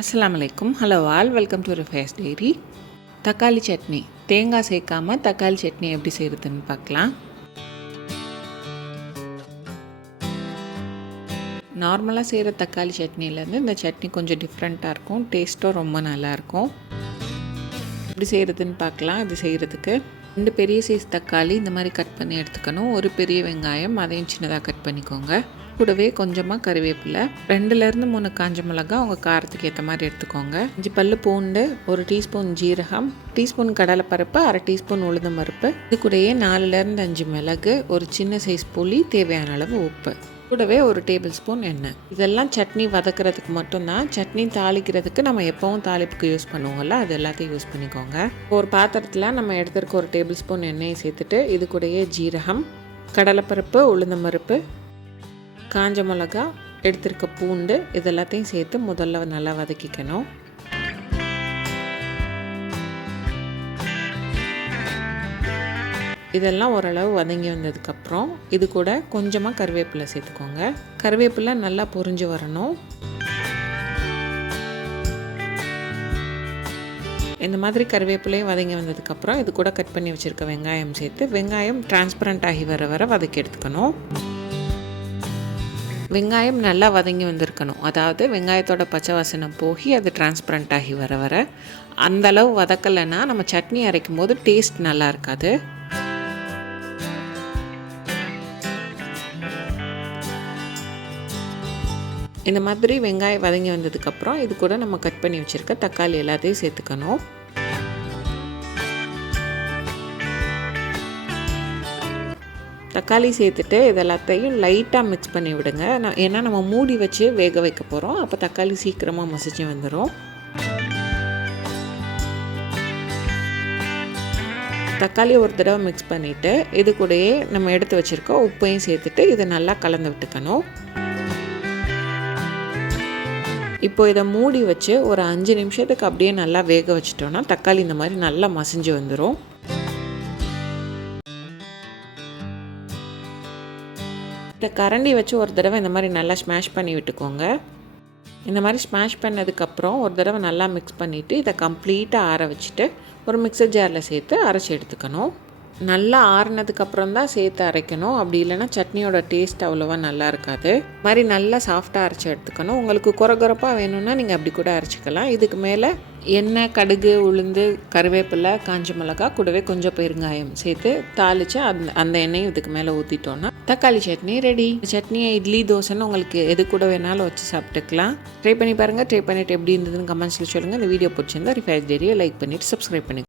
அஸ்ஸலாமு அலைக்கும். Hello all, welcome to Rifai's diary. தக்காளி சட்னி, தேங்காய் சேர்க்காமல் தக்காளி சட்னி எப்படி செய்கிறதுன்னு பார்க்கலாம். நார்மலாக செய்கிற தக்காளி சட்னிலேருந்து இந்த சட்னி கொஞ்சம் டிஃப்ரெண்ட்டாக இருக்கும். டேஸ்ட்டும் ரொம்ப நல்லாயிருக்கும். எப்படி செய்கிறதுன்னு பார்க்கலாம். இது செய்கிறதுக்கு 2 பெரிய சைஸ் தக்காளி இந்த மாதிரி கட் பண்ணி எடுத்துக்கணும். ஒரு பெரிய வெங்காயம், அதையும் சின்னதாக கட் பண்ணிக்கோங்க. கூடவே கொஞ்சமாக கறிவேப்பிலை, 2லேருந்து 3 காஞ்ச மிளகா உங்கள் காரத்துக்கு ஏற்ற மாதிரி எடுத்துக்கோங்க. 5 பல்லு பூண்டு, 1 டீஸ்பூன் ஜீரகம், டீஸ்பூன் கடலைப்பருப்பு, 1/2 டீஸ்பூன் உளுந்தம் பருப்பு, இது கூடயே 4லேருந்து 5 மிளகு, ஒரு சின்ன சைஸ் புளி, தேவையான அளவு உப்பு, கூடவே 1 டேபிள் ஸ்பூன் எண்ணெய். இதெல்லாம் சட்னி வதக்கிறதுக்கு மட்டும்தான். சட்னி தாளிக்கிறதுக்கு நம்ம எப்போவும் தாளிப்புக்கு யூஸ் பண்ணுவோம்ல, அது எல்லாத்தையும் யூஸ் பண்ணிக்கோங்க. ஒரு பாத்திரத்தில் நம்ம எடுத்துருக்க 1 டேபிள் ஸ்பூன் எண்ணெயை சேர்த்துட்டு இது கூடயே ஜீரகம், கடலைப்பருப்பு, உளுந்தம் பருப்பு, காஞ்ச மிளகா, எடுத்திருக்க பூண்டு, இது எல்லாத்தையும் சேர்த்து முதல்ல நல்லா வதக்கிக்கணும். இதெல்லாம் ஓரளவு வதங்கி வந்ததுக்கப்புறம் இது கூட கொஞ்சமாக கறிவேப்பிலை சேர்த்துக்கோங்க. கறிவேப்பிலை நல்லா பொரிஞ்சு வரணும். இந்த மாதிரி கறிவேப்பிலையும் வதங்கி வந்ததுக்கப்புறம் இது கூட கட் பண்ணி வச்சுருக்க வெங்காயம் சேர்த்து வெங்காயம் டிரான்ஸ்பரண்ட் ஆகி வர வதக்கி எடுத்துக்கணும். வெங்காயம் நல்லா வதங்கி வந்திருக்கணும். அதாவது வெங்காயத்தோட பச்சை வாசனை போகி அது டிரான்ஸ்பரண்ட் ஆகி வர அந்தளவு வதக்கலைன்னா நம்ம சட்னி அரைக்கும் போது டேஸ்ட் நல்லா இருக்காது. இந்த மாதிரி வெங்காயம் வதங்கி வந்ததுக்கப்புறம் இது கூட நம்ம கட் பண்ணி வச்சுருக்க தக்காளி எல்லாத்தையும் சேர்த்துக்கணும். தக்காளி சேர்த்துட்டு இது எல்லாத்தையும் லைட்டாக மிக்ஸ் பண்ணி விடுங்க. ஏன்னா நம்ம மூடி வச்சு வேக வைக்க போகிறோம். அப்போ தக்காளி சீக்கிரமாக மசிச்சு வந்துடும். தக்காளி ஒரு தடவை மிக்ஸ் பண்ணிவிட்டு இது கூடயே நம்ம எடுத்து வச்சுருக்க உப்பையும் சேர்த்துட்டு இதை நல்லா கலந்து விட்டுக்கணும். இப்போ இதை மூடி வச்சு ஒரு 5 நிமிஷத்துக்கு அப்படியே நல்லா வேக வச்சிட்டோன்னா தக்காளி இந்த மாதிரி நல்லா மசிஞ்சு வந்துடும். இந்த கரண்டி வச்சு ஒரு தடவை இந்த மாதிரி நல்லா ஸ்மாஷ் பண்ணி விட்டுக்கோங்க. இந்த மாதிரி ஸ்மாஷ் பண்ணதுக்கப்புறம் ஒரு தடவை நல்லா மிக்ஸ் பண்ணிவிட்டு இதை கம்ப்ளீட்டாக ஆற வச்சுட்டு ஒரு மிக்சர் ஜாரில் சேர்த்து அரைச்சி எடுத்துக்கணும். நல்லா ஆறினதுக்கப்புறம் தான் சேர்த்து அரைக்கணும். அப்படி இல்லைன்னா சட்னியோட டேஸ்ட் அவ்வளோவா நல்லா இருக்காது. மாதிரி நல்லா சாஃப்டாக அரைச்சி எடுத்துக்கணும். உங்களுக்கு குறகுறப்பாக வேணும்னா நீங்கள் அப்படி கூட அரைச்சிக்கலாம். இதுக்கு மேலே எண்ணெய், கடுகு, உளுந்து, கறிவேப்பிலை, காஞ்ச மிளகா, கூடவே கொஞ்சம் பெருங்காயம் சேர்த்து தாளித்து அந்த எண்ணெயும் இதுக்கு மேலே ஊற்றிட்டோன்னா தக்காளி சட்னி ரெடி. சட்னியை இட்லி, தோசைன்னு உங்களுக்கு எது கூட வேணாலும் வச்சு சாப்பிட்டுக்கலாம். ட்ரை பண்ணி பாருங்கள். ட்ரை பண்ணிவிட்டு எப்படி இருந்ததுன்னு கமெண்ட்ஸில் சொல்லுங்கள். இந்த வீடியோ பிடிச்சிருந்தா ரிஃபைஸ் டைரியை லைக் பண்ணிவிட்டு சப்ஸ்கிரைப் பண்ணி